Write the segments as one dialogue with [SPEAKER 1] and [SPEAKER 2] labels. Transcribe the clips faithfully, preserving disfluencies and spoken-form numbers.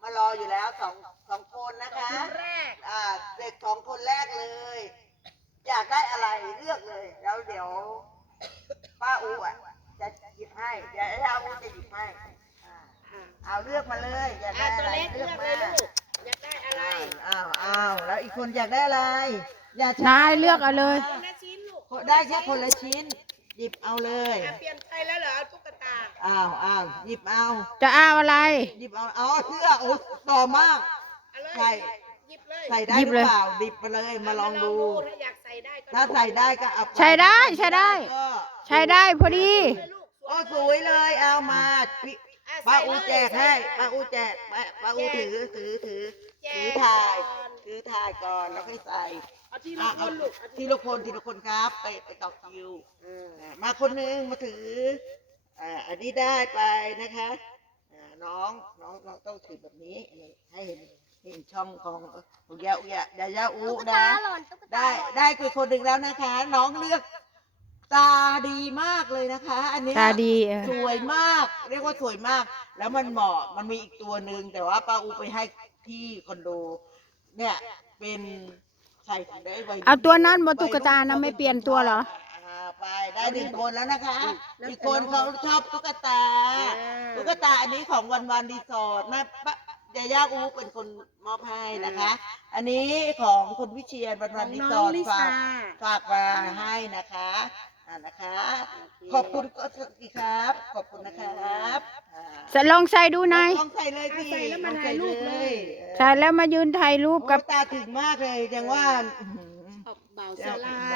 [SPEAKER 1] ารออยู่แล้วสองสองคนนะคะ
[SPEAKER 2] แรก
[SPEAKER 1] อ่าเด็กสองคนแรกเลย อยากได้อะไรเลือกเลย แล้วเดี๋ยวป้าอูอ่ะจะหยิบให้เดี๋ยวป้าอูจะหยิบให้อ่าเอาเลือกมาเลยอยากได้อะไรเลือกมา
[SPEAKER 2] อยากได้อะไร
[SPEAKER 1] อ้าวอ้าวแล้วอีกคนอยากได้อะไรอย่าช้
[SPEAKER 3] นายเลือกเอาเลย
[SPEAKER 2] คนละชิ้นลูก
[SPEAKER 1] ได้แค่คนละชิ้น หยิบเอาเลย
[SPEAKER 2] อ่ะเปลี่ยนใจแล้วเหรอตุ๊กตา
[SPEAKER 1] อ้าวอ้าวหยิบเอา
[SPEAKER 3] จะเอาอะไร
[SPEAKER 1] หยิบเอาอ๋อเสื้อโอ้ต่อมาก
[SPEAKER 2] เอาเลย
[SPEAKER 1] ใส่
[SPEAKER 2] หยิบเลย
[SPEAKER 1] ใส่ได้
[SPEAKER 3] หยิ
[SPEAKER 1] ห
[SPEAKER 3] บ
[SPEAKER 1] รื
[SPEAKER 3] เล
[SPEAKER 1] อย เปล่าดิบมาเลยมาลองดู
[SPEAKER 2] ถ้าอยากใส่ได้ก็
[SPEAKER 1] ถ้าใส่ได้ก็เอาป
[SPEAKER 3] ใช้ได้ใช้ได้
[SPEAKER 1] ก็
[SPEAKER 3] ใช้ได้พอดี
[SPEAKER 2] ลูก
[SPEAKER 1] โอ้สวยเลยเอามาพี่
[SPEAKER 2] อ่ะ
[SPEAKER 1] ป้า
[SPEAKER 2] ใส่
[SPEAKER 1] อู
[SPEAKER 2] เลย
[SPEAKER 1] แจกให้ป้าอูแจกป้าป้าอูถือถือถือ
[SPEAKER 2] แจ
[SPEAKER 1] ถือก ถ่าย
[SPEAKER 2] ก่อน
[SPEAKER 1] ถือถ่ายก่อนแล้วค่อยใส่
[SPEAKER 2] เอาที
[SPEAKER 1] อ่ะ
[SPEAKER 2] ละค
[SPEAKER 1] เอา
[SPEAKER 2] นลูกเอาที
[SPEAKER 1] ทีละคนทีละคนครับ ไปไปต่อคิวอ่ะมาคนหนึงมาถืออ่าอันนี้ได้ไปนะคะอ่าน้องน้องน้องต้องถือแบบนี้นี่ให้เห็นเห็นช่องของของยาอุยะยายาอุนะได้ได้คือคนหนึ่งแล้วนะคะ น้องเลือกตาดีมากเลยนะคะ อันเนี้ย
[SPEAKER 3] ตาดีเออ
[SPEAKER 1] สวยมาก เรียกว่าสวยมาก แล้วมันเหมาะมันมีอีกตัวหนึ่งแต่ว่าป้าอูไปให้ที่คอนโด เนี่ยเป็นใส่ถุงได้ไว
[SPEAKER 3] เอาตัวนั้นบนตุ๊กตานะไม่เปลี่ยนตัวเหรอ
[SPEAKER 1] อ่าไปได้หนึ่งคนแล้วนะคะ อีกคนเขาชอบตุ๊กตา ตุ๊กตาอันนี้ของวันวันรีสอร์ทแม่ป้ายาย่าอูเป็นคนมอบให้นะคะ อันนี้ของคุณวิเชียรวันวันรีสอร์ทฝากฝากมาให้นะคะอ่านะคะ ขอบคุณก็อีกครับ ขอบคุณนะครับอ่า
[SPEAKER 3] จะลองใส่ดูนาย
[SPEAKER 1] ลองใส่เลยสิ
[SPEAKER 2] ใส่แล้วมาถ่ายรูปเลย
[SPEAKER 3] ใส่แล้วมายืนถ่ายรูป
[SPEAKER 1] โอ้
[SPEAKER 3] กับ
[SPEAKER 1] ตาถึงมากเลยยังว่าอื้อหือ
[SPEAKER 2] เบาสลาย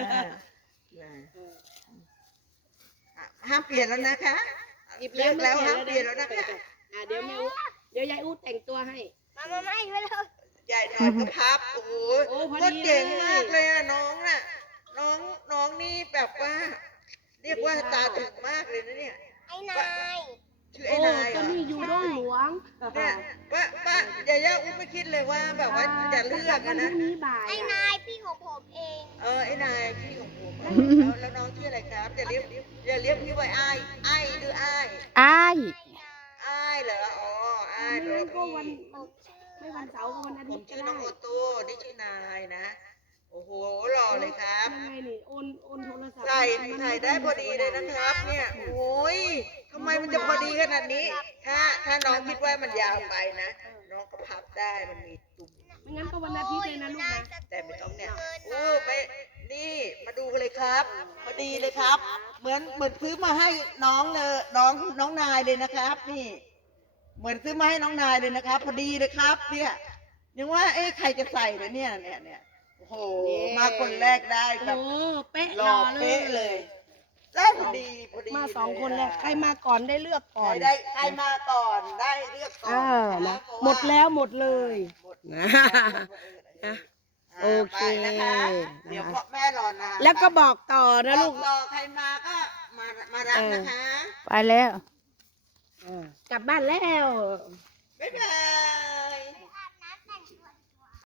[SPEAKER 1] ห้ามเปลี่ยนแล้วนะคะ
[SPEAKER 2] หยิบ
[SPEAKER 1] เลือกแล้วห้ามเปลี่ยนแล้วนะคะ
[SPEAKER 2] อ่ะเดี๋ยวแม่อูเดี๋ยวยายอูแต่งตัวให้
[SPEAKER 4] มามาไม่ไม่เลย
[SPEAKER 1] ใหญ่หน่อยก็พับโอ้โห
[SPEAKER 2] โอ้พอ
[SPEAKER 1] โค
[SPEAKER 2] ดี
[SPEAKER 1] ตรเจ๋ง
[SPEAKER 2] เลย
[SPEAKER 1] มากเลยอะน้องน่ะน้องน้องนี่แบบว่า เรียกว่าตาถึงมากเลยนะเนี่ย
[SPEAKER 4] ไอ้นาย
[SPEAKER 1] ชื่อ
[SPEAKER 2] โอ้
[SPEAKER 1] ไอ้นายเหร
[SPEAKER 2] ก็
[SPEAKER 1] อ
[SPEAKER 2] นี่อยู่ร่องหลวง
[SPEAKER 1] เนี่ยป้าป้าอย่าย่าอุ้มไม่คิดเลยว่าแบบว่าจะเลือก
[SPEAKER 2] วั
[SPEAKER 1] อะ
[SPEAKER 2] น
[SPEAKER 1] นะ
[SPEAKER 2] พรุ่งนี้บ่าย
[SPEAKER 4] ไอ้
[SPEAKER 2] อะ
[SPEAKER 4] นายพี่ของผมเอง
[SPEAKER 1] เออไอ้นายพี่ของผมอะแล้วแล้วน้องชื่ออะไรครับอย่าเรียกอย่าเรียกพี่ว่าไอ้ไอ้หรือไอ้
[SPEAKER 3] อ้าย
[SPEAKER 1] ไอ้เหรออ๋อไอ้
[SPEAKER 2] ไม่
[SPEAKER 1] เหรอ
[SPEAKER 2] งั้นก็วัน
[SPEAKER 4] ผมชื่อ
[SPEAKER 2] ไม่วันเสาร์ก็วันอา
[SPEAKER 1] ผ
[SPEAKER 2] ทิ
[SPEAKER 1] ม
[SPEAKER 2] ตย์ก็
[SPEAKER 1] ชื่อน้
[SPEAKER 2] ได้
[SPEAKER 1] องโอโต้นี่ชื่อนายนะ โอ้โหหล่อเลยครับ
[SPEAKER 2] ยังไงนี่โอนโอนโทรศัพท์
[SPEAKER 1] ใส่ใส่ได้พอดีเลยนะครับ เนี่ยโอ้ยทำไมมันจะพอดีขนาดนี้ ถ้าถ้าน้องคิดว่ามันยาวไปนะ น้องก็พับได้มันมีตุ่ม
[SPEAKER 2] ไม่งั้นก็วันอาทิตย์เลยนะลูกนะ
[SPEAKER 1] แต่ไม่ต้องเนี่ยโอ้ไม่นี่มาดูกันเลยครับ พอดีเลยครับ เหมือนเหมือนซื้อมาให้น้องเลยน้องน้องนายเลยนะครับ นี่ เหมือนซื้อมาให้น้องนายเลยนะครับ พอดีเลยครับ เนี่ยยังว่าเอ๊ะใครจะใส่เลยเนี่ยเนี่ยเนี่ยโอ้โหมาคนแรกได้แบบ
[SPEAKER 2] โอ้เป๊ะ
[SPEAKER 1] หล่อเป๊ะเลย ได้พอดีพอดี
[SPEAKER 2] มาสองคนแล้วใครมาก่อนได้เลือก
[SPEAKER 1] ใค
[SPEAKER 2] ก่
[SPEAKER 1] ร
[SPEAKER 2] อน
[SPEAKER 1] ได้ใครมาก่อนได้เลือกก่อ
[SPEAKER 2] เอน อ
[SPEAKER 1] นะ
[SPEAKER 2] นะ
[SPEAKER 1] เพราะา
[SPEAKER 2] หมดแล้วหมดเลย
[SPEAKER 1] หมด
[SPEAKER 2] นะ
[SPEAKER 1] อ่า
[SPEAKER 2] โอเค
[SPEAKER 1] ไปนะคะ เดี๋ยวพ่อแม่รอนาน
[SPEAKER 2] แล้วก็บอกต่อนะลูก
[SPEAKER 1] รอใครมาก็มามารับนะคะ
[SPEAKER 3] ไปแล้ว
[SPEAKER 2] กลับบ้านแล้ว
[SPEAKER 1] บ๊ายบาย